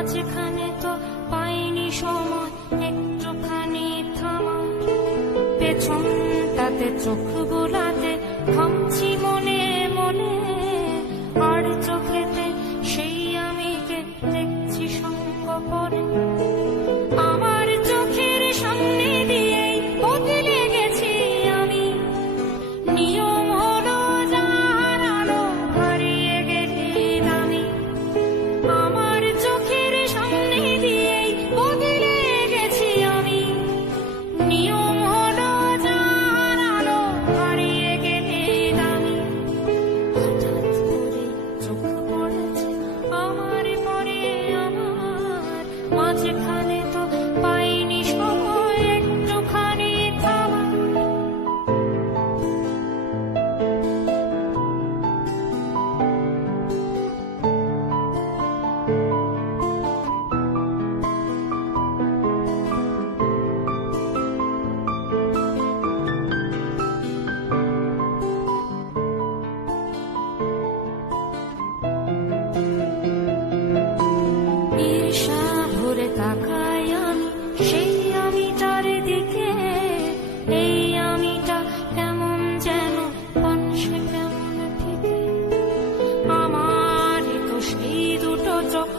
মাঝখানে তো পাইনি সময় একটুখানি থামার, পেছনটাতে চোখ বোলাতে ভাবছি মনে মনে, আর চোখেতে সেই আমিকে দেখছি সঙ্গ পরে। আমার চোখের সামনে দিয়েই বদলে গেছি আমি, নিয়ম হলো যার আলো হারিয়ে গেছি আমি। আমার চোখের সামনে দিয়েই বদলে গেছি আমি, নিয়ম হলো যার আলো হারিয়ে গেছি আমি। হঠাৎ করে চোখ পড়েছে আমার পরে আমার, মাঝখানে তো পাইনি সময় একটুখানি থামার। ঈর্ষা ভরে তাকাই আমি সেই আমিটার দিকে, এই আমিটা কেমন যেন পানসে কেমন ফিকে। আমারই তো সেই দুটো চোখ